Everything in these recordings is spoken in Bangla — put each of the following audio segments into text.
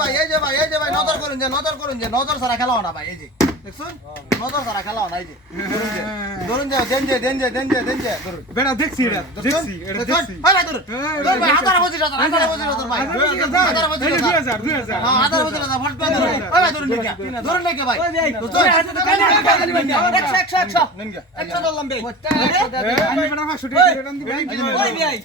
ভাই এই যে ভাই এই যে ভাই নজর করুন যে নজর করুন যে নজর ছাড়া খেলাও না ভাই এই যে দেখছুন? নজর ছাড়া খেলাও না এই যে ধরুন যে দেন যে দেন যে দেন যে দেন যে ধরুন। বেটা দেখছি এটা দেখছি এটা দেখছি। ভাই ভাই ধরুন। হ্যাঁ, ধরুন ভাই দেখছি। হাজার পঁচিশ হাজার হাজার পঁচিশ হাজার ভাই। হাজার হাজার দুই হাজার। হ্যাঁ হাজার পঁচিশ হাজার ভোট পেয়ে ধরুন। ভাই ভাই ধরুন নাকি ধরুন নাকি ভাই। নেন গে। আমি টাকা যে ভাই।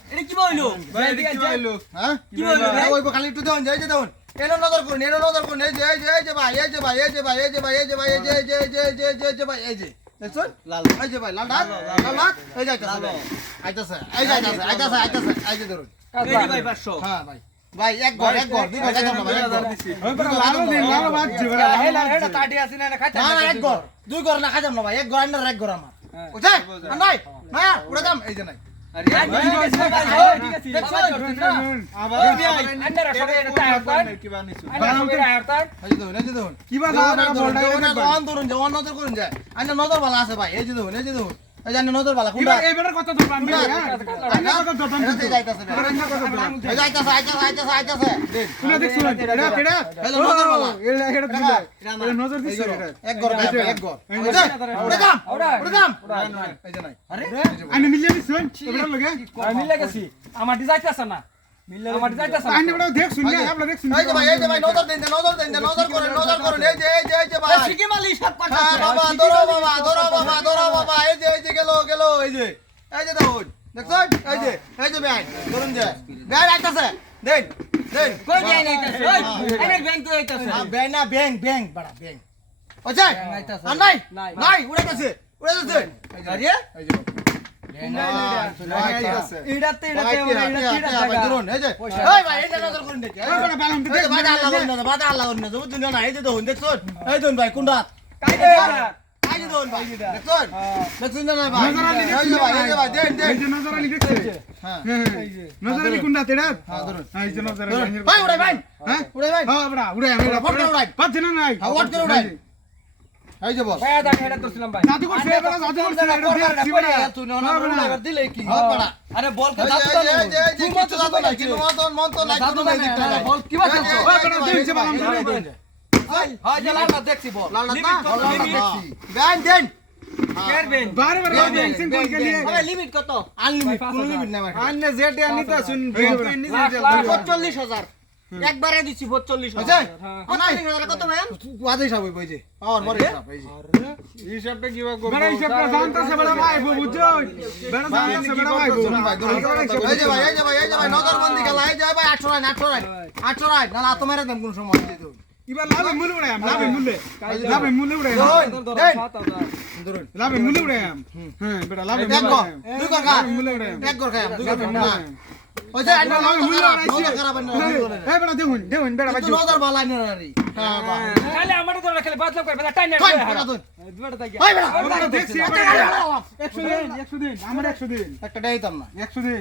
ভাই, এটা কি হইল? হ্যাঁ? কি বলব ভাই? ওই খালি একটু দেন এই যে দেন। এনো নজর করুন এনো নজর করুন এই যে এই যে এই যে ভাই এই যে ভাই এই যে ভাই এই যে ভাই এই যে ভাই এই যে এই যে এই যে এই যে এই যে এই যে ভাই এই যে দেখছেন লাল এই যে ভাই লাল ডাক লাল ডাক এই যে আইতাছে আইতাছে এই যে আইতাছে আইতাছে আইতাছে এই যে ধরুন হ্যাঁ ভাই ভাই এক ঘর এক ঘর দুই ঘর এক ঘর ওই লাল দিন, লাল বাজছে, বেটা লাল বাজছে। না না এক ঘর দুই ঘর না খাইতাম না ভাই এক ঘর আন্ডার এক ঘর আমার বুঝছে নাই না উড়ে দাম এই যে নাই নজর বালা আছে ভাই এই যে দেখুন এই যে দেখুন আইনা নজর বালা কোনটা এই বেটার কথা ধরবা আমি, হ্যাঁ? আইনা কথা ধরবা আমি। এটা যাইতাছে যাইতাছে আইতাছে আইতাছে আইতাছে শুনে দেখছ না? এটা, এটা? নজর বালা এটা, এটা দিলে। এটা নজর দিছে এটা। এক ঘর ভাই এক। যে উড়ে দাম উড়ে দাম এই যে নাই আইনা মিলিয়ে দিছেন? এই বেটার লগে? আইনা বেটা দেখছুন না, আপনারা না? এই যে ভাই এই যে ভাই নজর দেন নজর দেন নজর করেন এই যে এই যে এই যে ভাই হ্যাঁ বাবা বাবা বাবা বাবা গেল গেল এই যে এই যে দেখুন দেখছেন এই যে এই যে ভাই ধরুন যে ভাই আইতাছে দেন দেন হ্যাঁ, ব্যাং না ব্যাং ব্যাং বড়া ব্যাং ওছে আর নাই নাই উড়ে গেছে উড়ে গেছে এই যে এই যে ধরুন এই যে এই ভাই এই যে নজর করুন দেখি এই বেটা বালাম এই যে বাদা আল্লাহ করুন না বাদা আল্লাহ করুন না বুঝুন না এই যে দেখুন দেখছেন এই দেখুন ভাই কোনটা হ্যাঁ হ্যাঁ, হ্যাঁ। হ্যাঁ হ্যাঁ, হ্যাঁ? হ্যাঁ? হ্যাঁ। হ্যাঁ, কি আরে বল এই যে এই যে কিছু জাদু নাই কিন্তু মন্তন মন্তন নাই কোনো নাই বল কিবা এই হয়। পঁয়তাল্লিশ হাজার। একবারে দিচ্ছি পঁয়তাল্লিশ হয়েছে হাজার। ও নাই পঁয়তাল্লিশ হাজার। কত ম্যাম ওয়াদে হিসাব হইব এই যে। আমার হিসাব এই যে। হিসাবটা কিবা করব? বেটা, হিসাবটা জানতাছে, বেটা, ভাইবো, বুঝছ? বেটা, জানতাছে, বেটা, ভাই ধরুন এই যে ভাই এই যে ভাই এই যে ভাই নজরবন্দি খেলা এই যে ভাই 800 রান 800 রান 800 রান না না তোমার দেন কোন সময় এবার লাভে মূলে উড়াইয়াম, লাভে মূলে। লাভে মূলে উড়াইয়াম। ধরুন দেন ধরুন লাভে মূলে উড়াইয়াম। হ্যাঁ, বেটা, লাভে এক মূলে গো উড়াইয়াম। দুই গো খা লাভে মূলে উড়াইয়াম। এক গো খাই দুই গো লাভে মূলে না উড়াইয়াম। ওই যে আইনা লাভে মূলে নজর উড়াইছি। এই বেটা, দেখুন, দেখুন, বেটা, কিন্তু নজর বালাই না রে হ্যাঁ খালি আমার ধরে খেলে বাদলাম করে বেটা টাইনা কই বেটা তুই বেটা বেটা, দেখছি, বেটা। গাড়ি চালাও। একশো দিন, একশো দিন, আমার একশো দিন, একটা দেইতাম না একশো দিন।